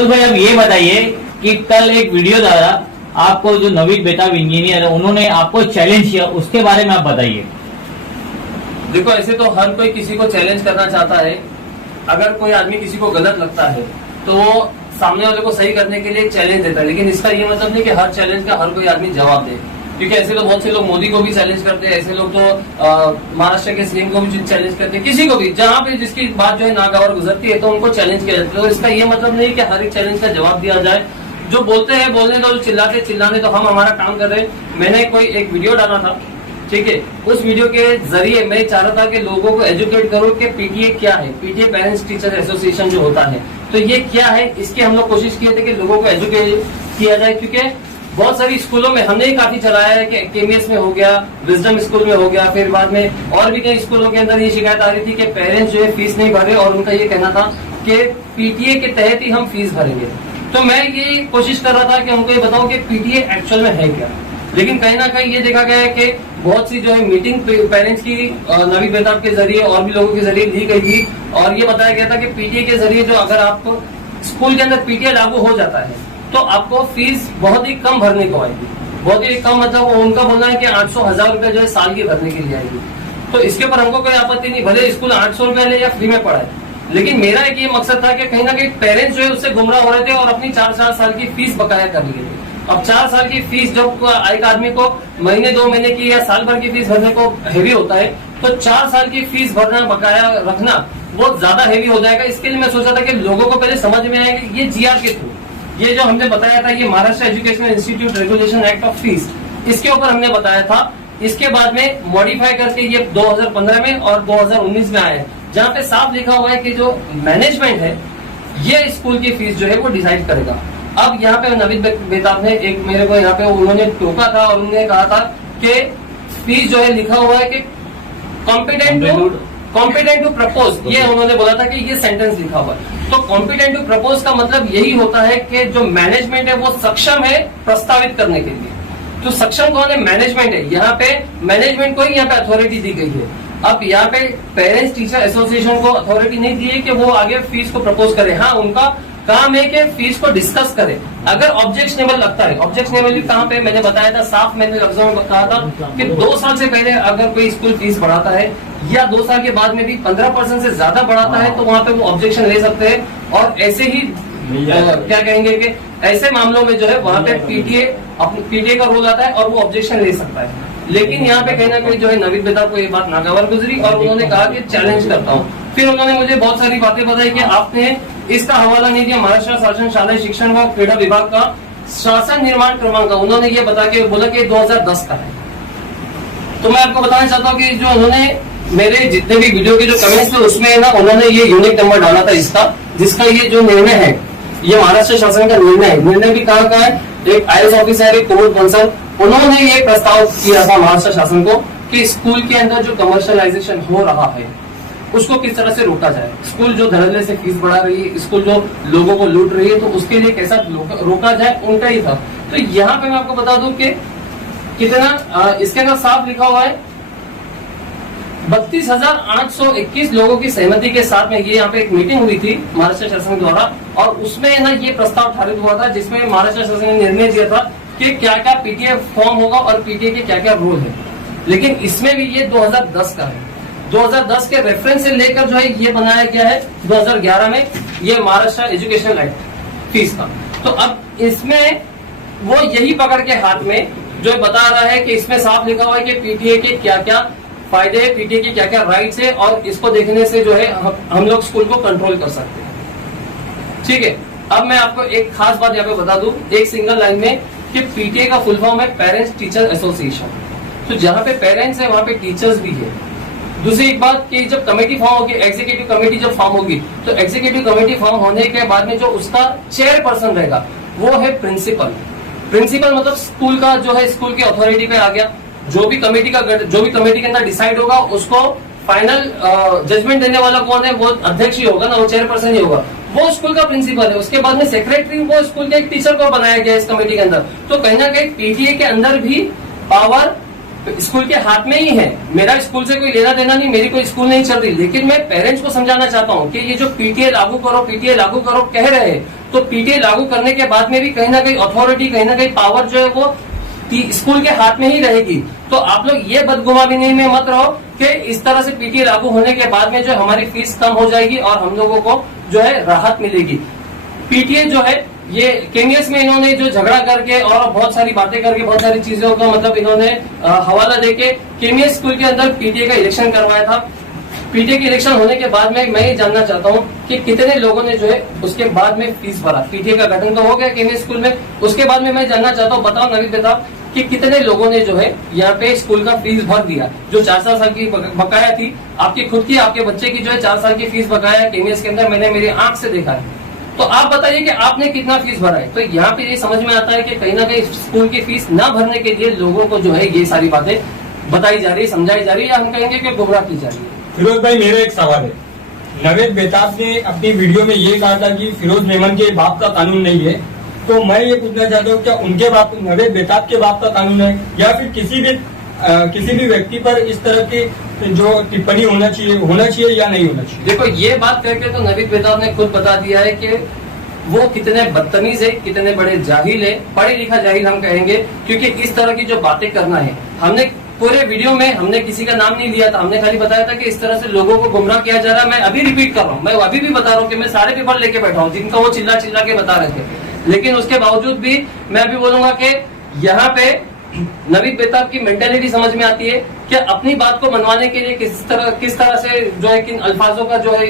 तो भाई अब ये बताइए कि कल एक वीडियो द्वारा आपको जो नवीन बेताब इंजीनियर है उन्होंने आपको चैलेंज किया, उसके बारे में आप बताइए। देखो, ऐसे तो हर कोई किसी को चैलेंज करना चाहता है। अगर कोई आदमी किसी को गलत लगता है तो वो सामने वाले को सही करने के लिए चैलेंज देता है, लेकिन इसका ये मतलब नहीं कि हर चैलेंज का हर कोई आदमी जवाब दे। क्योंकि ऐसे तो बहुत से लोग मोदी को भी चैलेंज करते हैं, ऐसे लोग तो महाराष्ट्र के सीएम को भी चैलेंज करते हैं, किसी को भी जहां पे जिसकी बात जो है नागवार गुजरती है तो उनको चैलेंज किया जाता है। तो इसका ये मतलब नहीं कि हर एक चैलेंज का जवाब दिया जाए। जो बोलते हैं बोलने दो, चिल्लाने तो हम हमारा काम कर रहे हैं। मैंने कोई एक वीडियो डाला था, ठीक है, उस वीडियो के जरिए मैं चाह रहा था कि लोगों को एजुकेट करूं कि पीटीए क्या है, पीटीए पेरेंट्स टीचर एसोसिएशन जो होता है तो ये क्या है, इसकी हम लोग कोशिश किए थे कि लोगों को एजुकेट किया जाए। क्योंकि बहुत सारी स्कूलों में हमने ही काफी चलाया है कि केमीएस में हो गया, विजडम स्कूल में हो गया, फिर बाद में और भी कई स्कूलों के अंदर ये शिकायत आ रही थी कि पेरेंट्स जो है फीस नहीं भरे और उनका ये कहना था कि पीटीए के तहत ही हम फीस भरेंगे। तो मैं ये कोशिश कर रहा था कि उनको ये बताऊं कि पीटीए एक्चुअल में है क्या। लेकिन कहीं ना कहीं ये देखा गया है कि बहुत सी जो है मीटिंग पेरेंट्स की नवीन बेताब के जरिए और भी लोगों के जरिए ली गई थी और ये बताया गया था कि पीटीए के जरिए जो अगर आपको स्कूल के अंदर पीटीए लागू हो जाता है तो आपको फीस बहुत ही कम भरने को आएगी। बहुत ही कम मतलब उनका बोलना है कि 800-1000 रुपए जो है साल की भरने के लिए आएगी। तो इसके ऊपर हमको कोई आपत्ति नहीं, भले स्कूल 800 रुपए ले या फ्री में पढ़ाए। लेकिन मेरा एक ये मकसद था कि कहीं ना कहीं पेरेंट्स जो है उससे गुमराह हो रहे थे और अपनी 4 साल की फीस बकाया कर लिए थे। अब 4 साल की फीस जब एक आदमी को महीने 2 महीने की या साल भर की फीस भरने को हेवी होता है तो 4 साल की फीस भरना, बकाया रखना बहुत ज्यादा हेवी हो जाएगा। इसके लिए मैं सोचा था कि लोगों को पहले समझ में आएगा ये जीआर के थ्रू, ये जो हमने बताया था ये Maharashtra educational institute regulation act of fees, इसके ऊपर हमने बताया था। इसके बाद में मॉडिफाई करके ये 2015 में और 2019 में आया है, जहाँ पे साफ लिखा हुआ है कि जो मैनेजमेंट है ये स्कूल की फीस जो है वो डिसाइड करेगा। अब यहाँ पे नवीन बेताब ने एक मेरे को यहाँ पे उन्होंने टोका था और उन्होंने कहा था कि फीस जो है लिखा हुआ है कि कॉम्पिटेंट टू प्रपोज, ये उन्होंने बोला था कि ये सेंटेंस लिखा हुआ है। तो कॉम्पिटेंट टू प्रपोज का मतलब यही होता है कि जो मैनेजमेंट है वो सक्षम है प्रस्तावित करने के लिए। तो सक्षम कौन है? मैनेजमेंट है। यहाँ पे मैनेजमेंट को ही यहाँ पे अथॉरिटी दी गई है। अब यहाँ पे पेरेंट्स टीचर एसोसिएशन को अथॉरिटी नहीं दी है कि वो आगे फीस को प्रपोज करे। हाँ, उनका काम है कि फीस को डिस्कस करे। अगर ऑब्जेक्शनेबल लगता है, ऑब्जेक्शनेबल कहाँ पे मैंने बताया था, साफ मैंने लफ्जों में कहा था कि 2 साल से पहले अगर कोई स्कूल फीस बढ़ाता है या 2 साल के बाद में भी 15% से ज्यादा बढ़ाता है तो वहाँ पे वो ऑब्जेक्शन ले सकते हैं। और ऐसे ही क्या कहेंगे कि ऐसे मामलों में जो है वहाँ पे पीटीए का रोल आता है और वो ऑब्जेक्शन ले सकता है। लेकिन यहाँ पे कहीं ना कहीं जो है नवीन बेताब को ये बात नागवार गुजरी और उन्होंने कहा कि चैलेंज करता हूँ। फिर उन्होंने मुझे बहुत सारी बातें बताई कि आपने इसका हवाला नहीं दिया महाराष्ट्र शासन शालेय शिक्षण व क्रीड़ा विभाग का शासन निर्माण क्रमांक, उन्होंने ये बता के बोला कि 2010 का है। तो मैं आपको बताना चाहता हूँ कि जो उन्होंने मेरे जितने भी वीडियो के जो कमेंट्स थे उसमें ना उन्होंने ये यूनिक नंबर डाला था इसका, जिसका ये जो निर्णय है ये महाराष्ट्र शासन का निर्णय है। निर्णय भी कहाँ का है? एक आईएएस ऑफिसर, एक कोर्ट कंसल, उन्होंने ये प्रस्ताव किया था महाराष्ट्र शासन को कि स्कूल के अंदर जो कमर्शियलाइजेशन हो रहा है उसको किस तरह से रोका जाए। स्कूल जो धड़ल्ले से फीस बढ़ा रही है, स्कूल जो लोगों को लूट रही है, तो उसके लिए कैसा रोका जाए, उनका ही था। तो यहाँ पे मैं आपको बता दूं कि कितना इसके अंदर साफ लिखा हुआ है 32,821 लोगों की सहमति के साथ में ये यहाँ पे एक मीटिंग हुई थी महाराष्ट्र शासन द्वारा और उसमें ना ये प्रस्ताव पारित हुआ था जिसमें महाराष्ट्र शासन ने निर्णय दिया था कि क्या क्या पीटीए फॉर्म होगा और पीटीए के क्या क्या रोल है। लेकिन इसमें भी ये 2010 का है। 2010 के रेफरेंस से लेकर जो है ये बनाया गया है 2011 में ये महाराष्ट्र एजुकेशनल एक्ट फीस का। तो अब इसमें वो यही पकड़ के हाथ में जो बता रहा है कि इसमें साफ लिखा हुआ है कि पीटीए के क्या क्या फायदे है, पीटीए के क्या क्या राइट्स है और इसको देखने से जो है हम लोग स्कूल को कंट्रोल कर सकते हैं। ठीक है, अब मैं आपको एक खास बात यहाँ पे बता दूं एक सिंगल लाइन में कि पीटीए का फुल फॉर्म है पेरेंट्स टीचर एसोसिएशन। तो जहाँ पे पेरेंट्स है वहाँ पे टीचर्स भी है। दूसरी एक बात कि जब कमेटी फॉर्म होगी, एग्जीक्यूटिव कमेटी जब फॉर्म होगी तो एग्जीक्यूटिव कमेटी फॉर्म होने के बाद में जो उसका चेयरपर्सन रहेगा वो है प्रिंसिपल। प्रिंसिपल मतलब स्कूल का जो है स्कूल की अथॉरिटी पे आ गया। जो भी कमेटी के अंदर डिसाइड होगा उसको फाइनल जजमेंट देने वाला कौन है? वो अध्यक्ष ही होगा ना, वो चेयरपर्सन ही होगा, वो स्कूल का प्रिंसिपल है। उसके बाद में सेक्रेटरी वो स्कूल के एक टीचर को बनाया गया इस कमेटी के अंदर। तो कहीं ना कहीं पीटीए के अंदर भी पावर स्कूल के हाथ में ही है। मेरा स्कूल से कोई लेना देना नहीं, मेरी कोई स्कूल नहीं चल रही, लेकिन मैं पेरेंट्स को समझाना चाहता हूँ कि ये जो पीटीए लागू करो कह रहे हैं तो पीटीए लागू करने के बाद में भी कहीं ना कहीं अथॉरिटी, कहीं ना कहीं पावर जो है वो स्कूल के हाथ में ही रहेगी। तो आप लोग ये बदगुमानी में मत रहो कि इस तरह से पीटीए लागू होने के बाद में जो हमारी फीस कम हो जाएगी और हम लोगों को जो है राहत मिलेगी। पीटीए जो है ये केमीएस में इन्होंने जो झगड़ा करके और बहुत सारी बातें करके, बहुत सारी चीजों का मतलब इन्होंने हवाला देके केमीएस स्कूल के अंदर पीटीए का इलेक्शन करवाया था। पीटीए के इलेक्शन होने के बाद में मैं ये जानना चाहता हूँ कि कितने लोगों ने जो है उसके बाद में फीस भरा। पीटीए का गठन तो हो गया केमीएस स्कूल में, उसके बाद में मैं जानना चाहता हूँ, बताओ नवीन बताओ कि कितने लोगों ने जो है यहाँ पे स्कूल का फीस भर दिया। जो 4 साल की बकाया थी, आपकी खुद की, आपके बच्चे की जो है 4 साल की फीस बकाया केमीएस के अंदर, मैंने मेरी आंख से देखा है। तो आप बताइए कि आपने कितना फीस भरा है। तो यहाँ पे ये समझ में आता है कि कहीं ना कहीं स्कूल की फीस न भरने के लिए लोगों को जो है ये सारी बातें बताई जा रही है, समझाई जा रही है, या हम कहेंगे कि गुमराह की जा रही है। फिरोज भाई, मेरा एक सवाल है। नवेद बेताब ने अपनी वीडियो में ये कहा था कि फिरोज मेमन के बाप का कानून नहीं है, तो मैं ये पूछना चाहता हूँ क्या उनके बाप, नवेद बेताब के बाप का कानून है, या फिर किसी भी व्यक्ति पर इस तरह की जो टिप्पणी होना चाहिए या नहीं होना चाहिए? देखो, ये बात करके तो नवीद बेताब ने खुद बता दिया है कि वो कितने बदतमीज है, कितने बड़े जाहिल है, पढ़े लिखा जाहिल हम कहेंगे, क्योंकि इस तरह की जो बातें करना है। हमने पूरे वीडियो में हमने किसी का नाम नहीं लिया था, हमने खाली बताया था कि इस तरह से लोगों को गुमराह किया जा रहा है। मैं अभी रिपीट कर रहा हूँ, मैं अभी भी बता रहा हूँ कि मैं सारे पेपर लेके बैठा हूँ जिनका वो चिल्ला चिल्ला के बता रहे थे। लेकिन उसके बावजूद भी मैं अभी बोलूंगा कि यहाँ पे नवीद बेताब की मेंटेलिटी समझ में आती है कि अपनी बात को मनवाने के लिए किस तरह से जो है किन अल्फाजों का जो है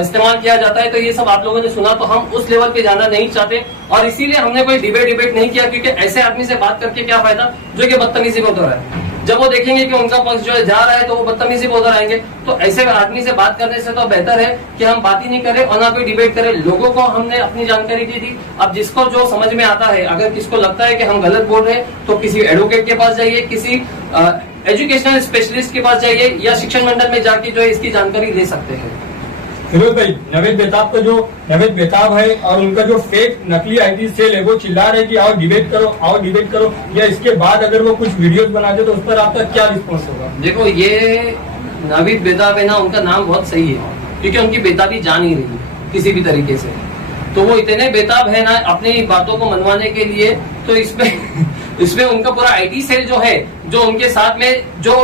इस्तेमाल किया जाता है। तो ये सब आप लोगों ने सुना, तो हम उस लेवल पे जाना नहीं चाहते और इसीलिए हमने कोई डिबेट नहीं किया, क्योंकि ऐसे आदमी से बात करके क्या फायदा जो कि बदतमीजी बोल रहा है। जब वो देखेंगे कि उनका पक्ष जो है जा रहा है तो वो बदतमीजी बोल आएंगे। तो ऐसे आदमी से बात करने से तो बेहतर है कि हम बात ही नहीं करें और ना कोई डिबेट करें। लोगों को हमने अपनी जानकारी दी थी। अब जिसको जो समझ में आता है, अगर किसको लगता है कि हम गलत बोल रहे हैं तो किसी एडवोकेट के पास जाइए, किसी एजुकेशनल स्पेशलिस्ट के पास जाइए, या शिक्षण मंडल में जाके जो है इसकी जानकारी ले सकते हैं। फिरोज भाई, नवेद बेताब है और उनका जो फेक नकली आईटी सेल है वो चिल्ला रहे कि आओ डिबेट करो, या इसके बाद अगर वो कुछ वीडियोस बनाते तो उस पर आपका क्या रिस्पॉन्स होगा? देखो, ये नवीद बेताब है ना, उनका नाम बहुत सही है, क्योंकि उनकी बेताबी जा नहीं रही किसी भी तरीके से। तो वो इतने बेताब है ना अपनी बातों को मनवाने के लिए, तो इसमें उनका पूरा आईटी सेल जो है, जो उनके साथ में जो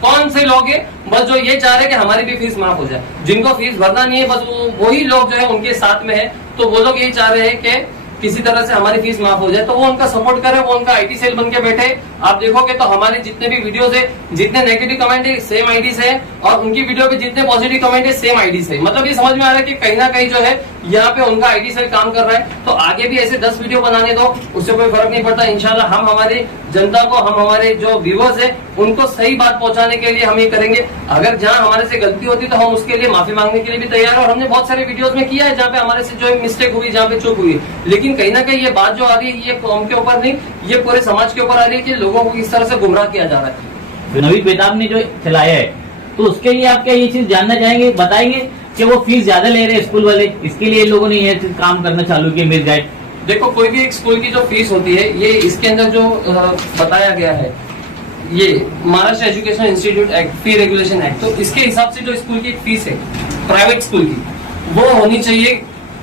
कौन से लोग हैं, बस जो ये चाह रहे हैं कि हमारी भी फीस माफ हो जाए। जिनको फीस भरना नहीं है, बस वही लोग जो है उनके साथ में है। तो वो लोग यही चाह रहे हैं कि किसी तरह से हमारी फीस माफ हो जाए, तो वो उनका सपोर्ट करे, वो उनका आईटी सेल बन के बैठे। आप देखोगे तो हमारे जितने भी वीडियोस है, जितने नेगेटिव कमेंट है सेम आईडी से है, और उनकी वीडियो पे जितने पॉजिटिव कमेंट है सेम आईडी से। मतलब ये समझ में आ रहा है कि कहीं ना कहीं जो है यहाँ पे उनका आईडी सेल काम कर रहा है। तो आगे भी ऐसे 10 वीडियो बनाने दो, उससे कोई फर्क नहीं पड़ता। इंशाल्लाह हम हमारी जनता को, हम हमारे जो व्यूअर्स है उनको सही बात पहुंचाने के लिए हम ये करेंगे। अगर जहाँ हमारे से गलती होती तो हम उसके लिए माफी मांगने के लिए भी तैयार है, और हमने बहुत सारे वीडियोस में किया है जहाँ पे हमारे से जो मिस्टेक हुई, जहाँ पे चूक हुई। लेकिन कहीं ना कहीं ये बात जो आ रही है, ये कौम के ऊपर नहीं, ये पूरे समाज के ऊपर आ रही है कि लोगों को किस तरह से गुमराह किया जा रहा है। नवीद बेताब ने जो चलाया है, तो उसके लिए आप क्या ये चीज जानना चाहेंगे, बताएंगे कि वो फीस ज्यादा ले रहे हैं स्कूल वाले, इसके लिए लोगों ने ये काम करना चालू किया मिस गाइड? देखो, कोई भी एक स्कूल की जो फीस होती है, ये इसके अंदर जो बताया गया है, ये महाराष्ट्र एजुकेशन इंस्टीट्यूट एक्ट, फी रेगुलेशन एक्ट, तो इसके हिसाब से जो स्कूल की फीस है प्राइवेट स्कूल की, वो होनी चाहिए।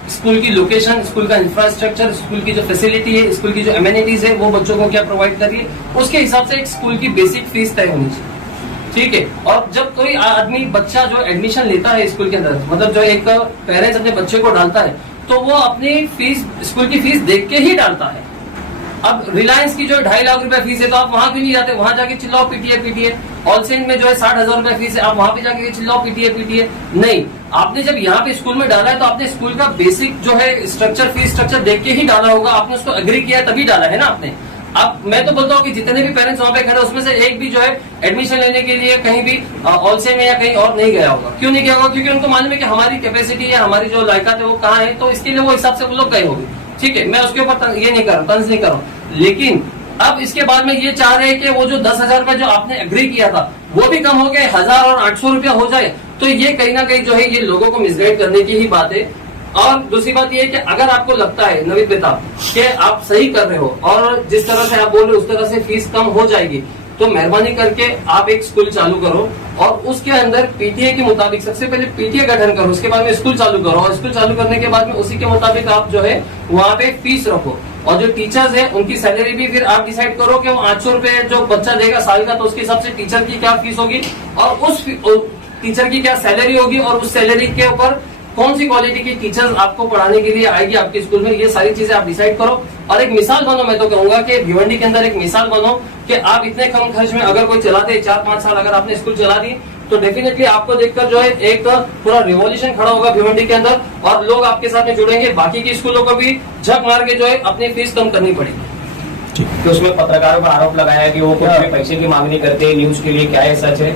स्कूल की लोकेशन, स्कूल का इंफ्रास्ट्रक्चर, स्कूल की जो फैसिलिटी है, स्कूल की जो एमेनिटीज है, वो बच्चों को क्या प्रोवाइड कर रही है, उसके हिसाब से एक स्कूल की बेसिक फीस तय होनी चाहिए। ठीक है। और जब कोई आदमी, बच्चा जो एडमिशन लेता है स्कूल के अंदर, मतलब जो एक पेरेंट्स अपने बच्चे को डालता है, तो वो अपनी फीस, स्कूल की फीस देख के ही डालता है। अब रिलायंस की जो 2.5 लाख रुपया फीस है, तो आप वहां क्यों नहीं जाते, वहां जाके चिल्लाओ पीटीए। ऑलसेंट में जो है 60,000 रुपया फीस है, आप वहां पे जाके चिल्लाओ पीटीए। नहीं, आपने जब यहाँ पे स्कूल में डाला है तो आपने स्कूल का बेसिक जो है स्ट्रक्चर, फीस स्ट्रक्चर देख के ही डाला होगा। आपने उसको एग्री किया तभी डाला है ना आपने। अब मैं तो बोलता हूँ कि जितने भी पेरेंट्स वहां पे खड़े, उसमें से एक भी जो है एडमिशन लेने के लिए कहीं भी ऑलसे में या कहीं और नहीं गया होगा। क्यों नहीं गया होगा? क्योंकि उनको मालूम है कि हमारी कैपेसिटी या हमारी जो लायकात है वो कहाँ है, तो इसके लिए वो हिसाब से वो लोग गए होंगे। ठीक है, मैं उसके ऊपर ये नहीं कर रहा, तंज नहीं कर रहा। लेकिन अब इसके बाद में ये चाह रहे हैं कि वो जो 10,000 रुपया जो आपने एग्री किया था वो भी कम हो गए, 1,000 और 800 रुपया हो जाए। तो ये कहीं ना कहीं जो है ये लोगों को मिसगाइड करने की ही बात है। और दूसरी बात ये है कि अगर आपको लगता है नवीद बेताब कि आप सही कर रहे हो और जिस तरह से आप बोल रहे हो उस तरह से फीस कम हो जाएगी, तो मेहरबानी करके आप एक स्कूल चालू करो और उसके अंदर पीटीए के मुताबिक सबसे पहले पीटीए गठन करो, उसके बाद में स्कूल चालू करो, और स्कूल चालू करने के बाद में उसी के मुताबिक आप जो है वहाँ पे फीस रखो, और जो टीचर्स है उनकी सैलरी भी फिर आप डिसाइड करो कि वो 800 रुपए जो बच्चा देगा साल का, तो उसके हिसाब से टीचर की क्या फीस होगी और उस टीचर की क्या सैलरी होगी, और उस सैलरी के ऊपर कौन सी क्वालिटी की टीचर्स आपको पढ़ाने के लिए आएगी आपके स्कूल में, ये सारी चीजें आप डिसाइड करो। और एक मिसाल बनो, मैं तो कहूंगा कि भिवंडी के अंदर एक मिसाल बनो कि आप इतने कम खर्च में अगर कोई चलाते 4-5 साल अगर आपने स्कूल चला दी, तो डेफिनेटली आपको देखकर जो है एक पूरा रिवॉल्यूशन खड़ा होगा भिवंडी के अंदर, और लोग आपके साथ में जुड़ेंगे। बाकी के स्कूलों को भी झक मार के जो है अपनी फीस कम करनी पड़ेगी। कि उसमें पत्रकारों पर आरोप लगाया कि वो कुछ भी पैसे की मांग नहीं करते न्यूज के लिए, क्या है सच है,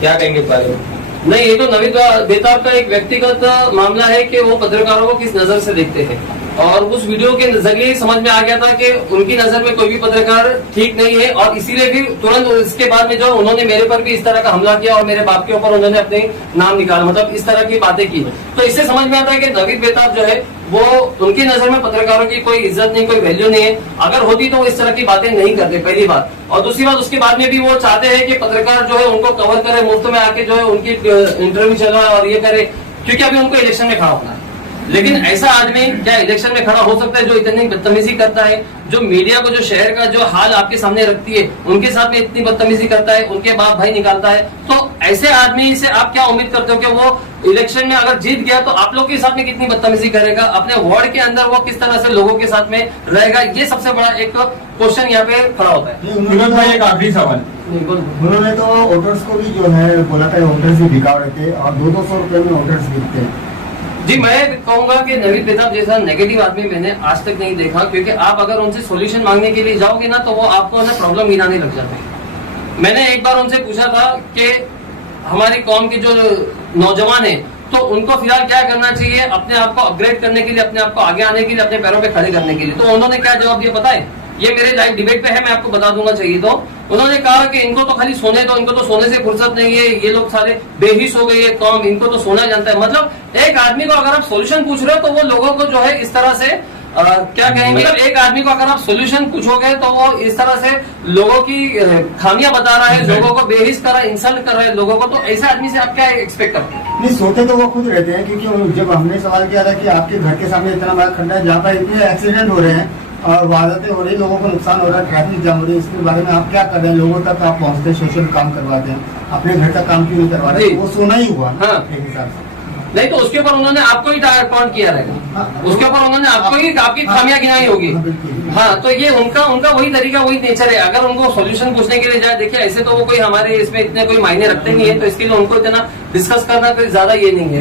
क्या कहेंगे इस बारे में? नहीं, ये तो नवीन बेताब का एक व्यक्तिगत मामला है कि वो पत्रकारों को किस नजर से देखते हैं, और उस वीडियो के जरिए समझ में आ गया था कि उनकी नजर में कोई भी पत्रकार ठीक नहीं है, और इसीलिए फिर तुरंत इसके बाद में जो उन्होंने मेरे पर भी इस तरह का हमला किया और मेरे बाप के ऊपर उन्होंने अपने नाम निकाला, मतलब इस तरह की बातें की। तो इससे समझ में आता है कि नवीन बेताब जो है वो उनकी नजर में पत्रकारों की कोई इज्जत नहीं, कोई वैल्यू नहीं है। अगर होती तो वो इस तरह की बातें नहीं करते, पहली बात। और दूसरी बात, उसके बाद में भी वो चाहते हैं कि पत्रकार जो है उनको कवर करे, मुफ्त में आके जो है उनकी इंटरव्यू चलवाए और ये करे, क्योंकि अभी उनको इलेक्शन में खड़ा होना है। लेकिन ऐसा आदमी क्या इलेक्शन में खड़ा हो सकता है जो इतनी बदतमीजी करता है, जो मीडिया को, जो शहर का जो हाल आपके सामने रखती है उनके साथ में इतनी बदतमीजी करता है, उनके बाप भाई निकालता है? तो ऐसे आदमी से आप क्या उम्मीद करते हो कि वो इलेक्शन में अगर जीत गया तो आप लोग के साथ में कितनी बदतमीजी करेगा, अपने वार्ड के अंदर वो किस तरह से लोगों के साथ में रहेगा? ये सबसे बड़ा एक क्वेश्चन यहाँ पे खड़ा होता है। विनोद भाई, एक आखिरी सवाल। उन्होंने तो वोटर्स को भी जो है बोला था वोटर्स भी बिका रहे थे और 200 रुपए में वोटर्स बिकते हैं। जी, मैं कहूंगा कि नवीन बेताब जैसा नेगेटिव आदमी मैंने आज तक नहीं देखा, क्योंकि आप अगर उनसे सॉल्यूशन मांगने के लिए जाओगे ना तो वो आपको ना प्रॉब्लम गिनाने लग जाते हैं। मैंने एक बार उनसे पूछा था कि हमारी कौम के जो नौजवान है तो उनको फिलहाल क्या करना चाहिए अपने आप को अपग्रेड करने के लिए, अपने आप को आगे आने के लिए, अपने पैरों पे खड़े करने के लिए, तो उन्होंने क्या जवाब दिया पता है? ये मेरे लाइव डिबेट पे है, मैं आपको बता दूंगा चाहिए तो। उन्होंने कहा कि इनको तो खाली सोने दो, इनको तो सोने से फुर्सत नहीं है, ये लोग सारे बेहिस हो गई है कौम, इनको तो सोना जानता है। मतलब एक आदमी को अगर आप सोल्यूशन पूछ रहे हो तो वो लोगों को जो है इस तरह से क्या कहेंगे, मतलब एक आदमी को अगर आप सोल्यूशन पूछोगे तो वो इस तरह से लोगों की खामियां बता रहा है, लोगों को बेहिस कर रहा है, इंसल्ट कर रहा है लोगों को, तो ऐसे आदमी से आप क्या एक्सपेक्ट करते हैं? नहीं, सोते तो वो खुद रहते हैं, क्योंकि जब हमने सवाल किया था कि आपके घर के सामने इतना बड़ा खड्डा है जहाँ पर इतने एक्सीडेंट हो रहे हैं और वारदातें हो रही, लोगों को नुकसान हो रहा है, ट्रैफिक जाम हो रही है, इसके बारे में आप क्या कर रहे हैं? लोगों तक आप पहुँचते हैं, सोशल काम करवाते हैं, अपने घर का काम क्यों नहीं करवा रहे? वो सोना ही हुआ हाँ। एक हिसाब से। नहीं तो उसके ऊपर उन्होंने आपको ही पॉइंट किया रहेगा, उसके ऊपर उन्होंने आपको ही आपकी खामियां गिनाई होगी। हाँ, तो ये उनका वही तरीका, वही नेचर है। अगर उनको सॉल्यूशन पूछने के लिए जाए, देखिए ऐसे तो वो कोई हमारे इसमें इतने कोई मायने रखते नहीं है, तो इसके लिए उनको इतना डिस्कस करना कोई ज्यादा ये नहीं है।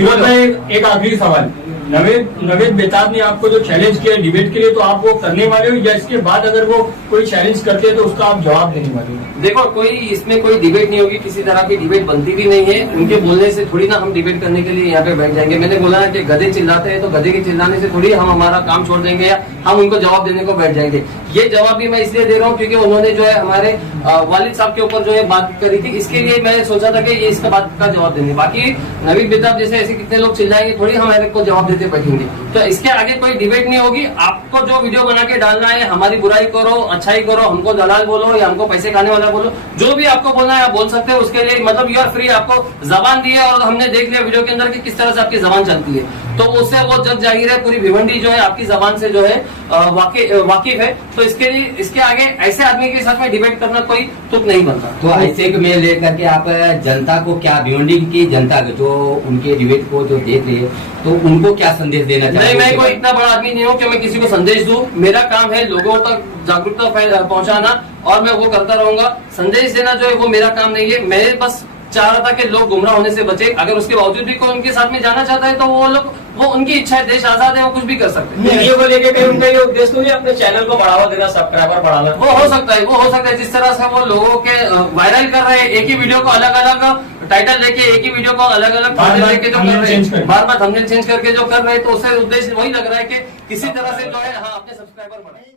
एक आखिरी सवाल, नवेद बेताब ने आपको जो चैलेंज किया डिबेट के लिए, तो आप वो करने वाले हो या इसके बाद अगर वो कोई चैलेंज करते हैं तो उसका आप जवाब देने वाले हो? देखो, कोई इसमें कोई डिबेट नहीं होगी, किसी तरह की डिबेट बनती भी नहीं है। उनके बोलने से थोड़ी ना हम डिबेट करने के लिए यहाँ पे बैठ जाएंगे। मैंने बोला कि गधे चिल्लाते हैं तो गधे के चिल्लाने से थोड़ी हम हमारा काम छोड़ देंगे या हम उनको जवाब देने को बैठ जाएंगे। ये जवाब भी मैं इसलिए दे रहा हूँ क्योंकि उन्होंने जो है हमारे वालिद साहब के ऊपर जो है बात करी थी, इसके लिए मैं सोचा था कि ये इसका बात का जवाब देंगे। बाकी नवीन बेताब जैसे ऐसे कितने लोग चिल्लाएंगे, थोड़ी हमारे को जवाब देते बैठेंगे। तो इसके आगे कोई डिबेट नहीं होगी। आपको जो वीडियो बना के डालना है, हमारी बुराई करो, अच्छाई करो, हमको दलाल बोलो या हमको पैसे खाने वाला बोलो, जो भी आपको बोलना है आप बोल सकते हो। उसके लिए मतलब यू आर फ्री, आपको जबान दी है और हमने देख लिया वीडियो के अंदर कि किस तरह से आपकी जबान चलती है, तो उससे वो जग जाहिर है पूरी भिवंडी जो है आपकी जबान से जो है वाकिफ है। तो इसके लिए इसके आगे ऐसे आदमी के साथ में डिबेट करना कोई तुक नहीं बनता। तो ऐसे में लेकर के आप जनता को क्या, भिवंडी की जनता को जो उनके डिबेट को जो देख रही है, तो उनको क्या संदेश देना चाहिए? नहीं, मैं कोई इतना बड़ा आदमी नहीं हूँ कि मैं किसी को संदेश दूं। मेरा काम है लोगों तक जागरूकता पहुंचाना और मैं वो करता रहूंगा। संदेश देना जो है वो मेरा काम नहीं है। मैं बस चाह रहा था कि लोग गुमराह होने से बचे। अगर उसके बावजूद भी कोई उनके साथ में जाना चाहता है तो वो उनकी इच्छा है, देश आजाद है, वो कुछ भी कर सकते हैं। वीडियो को लेके कहीं उनका ये उद्देश्य नहीं है अपने चैनल को बढ़ावा देना, सब्सक्राइबर बढ़ाना? वो हो सकता है जिस तरह से वो लोगों के वायरल कर रहे हैं, एक ही वीडियो को अलग अलग टाइटल लेके, एक ही वीडियो को अलग अलग लेके जो कर रहे हैं, बार बार थंबनेल चेंज करके जो कर रहे हैं, तो उससे उद्देश्य वही लग रहा है कि किसी तरह से जो है अपने सब्सक्राइबर बढ़ाए।